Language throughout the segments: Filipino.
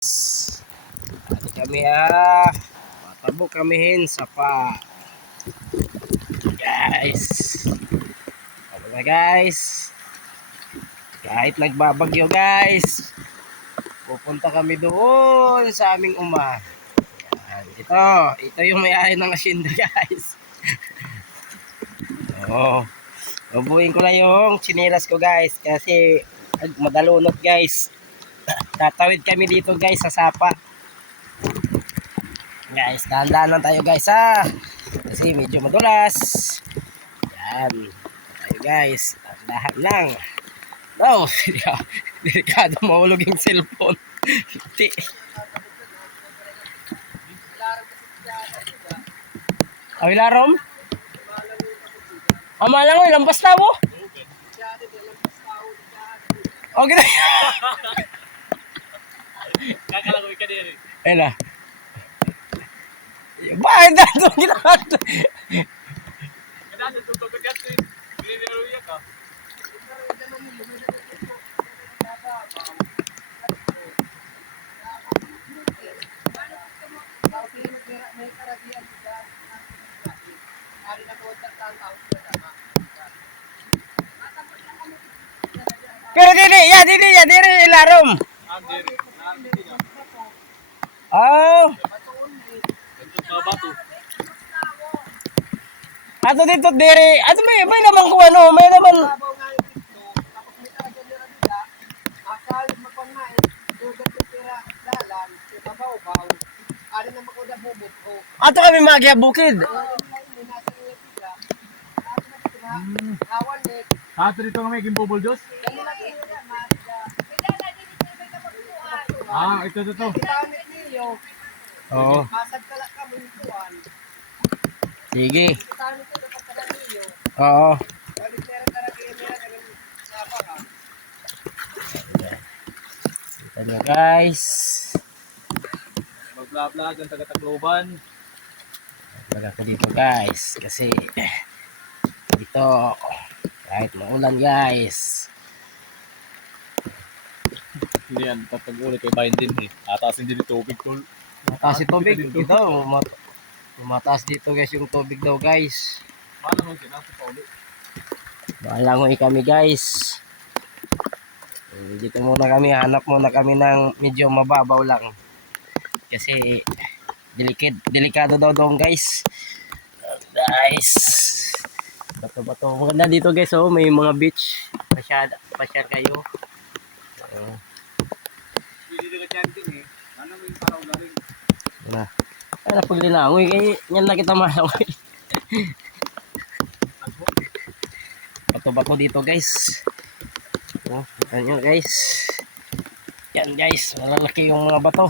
Ati kami matabo kamihin sa pa guys. Ano na guys, kahit nagbabagyo guys, pupunta kami doon sa aming uma. Yan, ito yung may-ari ng asyenda guys. Oh, ubuhin ko na yung chinelas ko guys kasi madalunot guys. Tatawid kami dito guys sa sapa. Guys, dahan-dahan lang tayo guys kasi medyo madulas. Yan tayo guys, dahan lang. No, delikado mahulog yung cellphone. Ay larom? Amalang mo, lampas na mo? Okay na. Kakalakoy ka din. Ayun na. Bakit na ito ginawa? Kada sa tutog ka ito. Gininiruya ka. Pero dili larom. Andiri. Oh. Mga bato. Ato dito diri. Ato may naman ko ano, may naman. Ato kami magya bukid. Ato dito nga may gimbobol Diyos? Ito. Oo. Sige. Oo. Ano guys? Mag-vlog ang taga-Tacloban. Vlog ako dito guys kasi dito kahit maulan guys. Hindi yan, tatag-ulit kay bayan din eh. Atasin din yung tubig tol. Mataas yung tubig dito. Mataas dito guys yung tubig daw guys. Paano mo sinasa pa ulit? Balangoy kami guys. Dito muna kami, hanap muna kami ng medyo mababaw lang. Kasi delikado daw doon guys. Guys. Bato-bato. Maganda dito guys, oh, may mga beach. Pasyar kayo. Hindi ka chanting eh. Ano mo yung paraw na rin? Wala. Ay, napag linangoy. Yan na kita malangoy. Bato-bato dito guys. Oh, kita nyo guys. Yan guys, malalaki yung mga bato.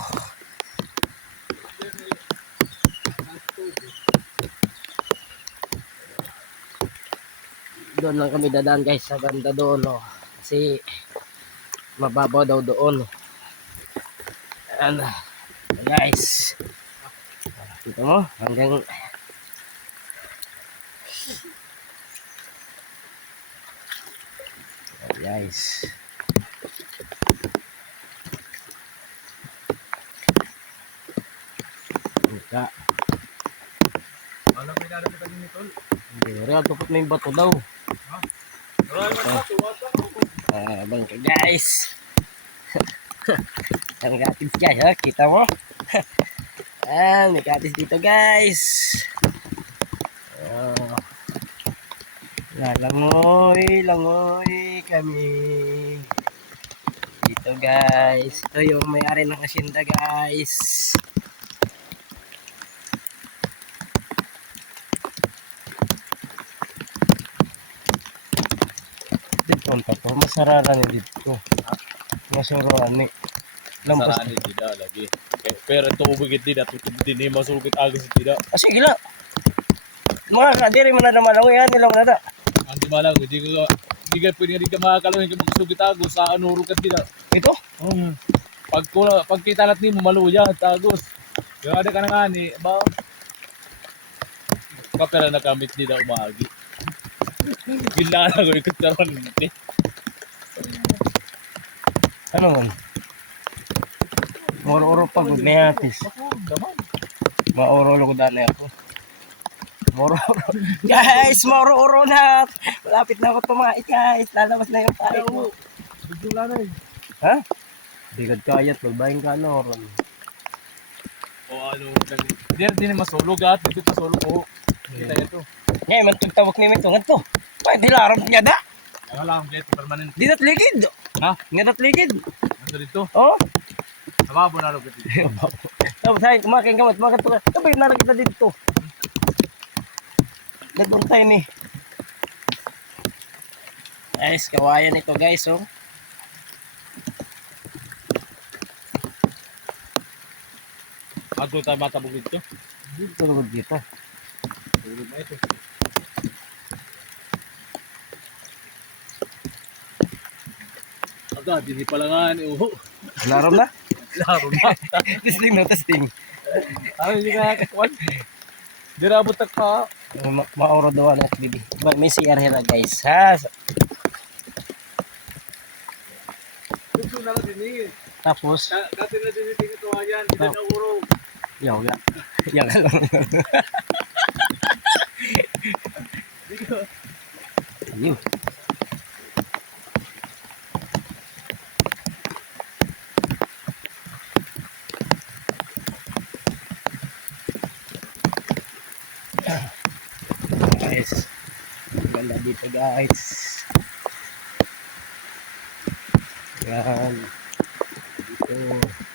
Doon lang kami dadaan guys, sa banda doon, oh. Kasi mababaw daw doon. Ayan guys. Dito mo hanggang guys. Mika. Alam mo yung nalapitan niyo tol? Hindi rin, tupot na yung bato daw. Bangka guys. Ang gatis guys, ha? Kita mo? May gatis dito guys. Langoy kami dito guys. Ito yung may-ari ng asyenda guys. Dito to, masararan ni dito. Masararan ni. Saraan din tidak lagi. Pero tubig din at din eh masukit agos tidak. Sige lang. Mga kadiri man na malangoy yan nilang nada. Ang di malang di ka pwede di ka makakalawin kung magsukit agos sa anuro ka tidak. Ito? Pagkita natin mo maluya at agos. Yung ada ka na nga ni ba? Kapera na kamit din na umagi. Gila na ko ikot karon Ano man? Moro-oro pagod na yatis. Daman. Maoro ko daan na ako. Moro-oro. Guys, moro-oro na. Malapit na ako tumait guys. Lalabas na yung pahay ko. Bigyan lang eh. Ha? Bigad kayat. Magbayang ka na ron. O ano, din masulog at dito pa sulog ko. Kita ito. Ngayon, magtagtawak ni Mito. Nga to. Pwede laram nga da. Ano lang, dito permanent. Di dat ligid. Ha? Nga dat ligid. Ano dito? Oh. Nababo na rin dito. Tapos ay, kumakain ka mat. Kumakat ka. Kabay na kita dito. Datong tayo ni. Guys, kawayan ito guys. Oh. Bago tayo matabog dito. Dito lugod dito. Tulog na ito. Agad, hindi pala nga ni Uho. Laram na? Laro na. Testing no, testing. Ano hindi ka nakakuan? Di rabot ka. Mauro daw na bibi. May CR hira guys. Ha? Gusto na lang din eh. Tapos, Dati na din ito ayan. Hindi na urong. yaw la. Yaw la. Ayun. Guys, ganda dito guys. Yan. Dito.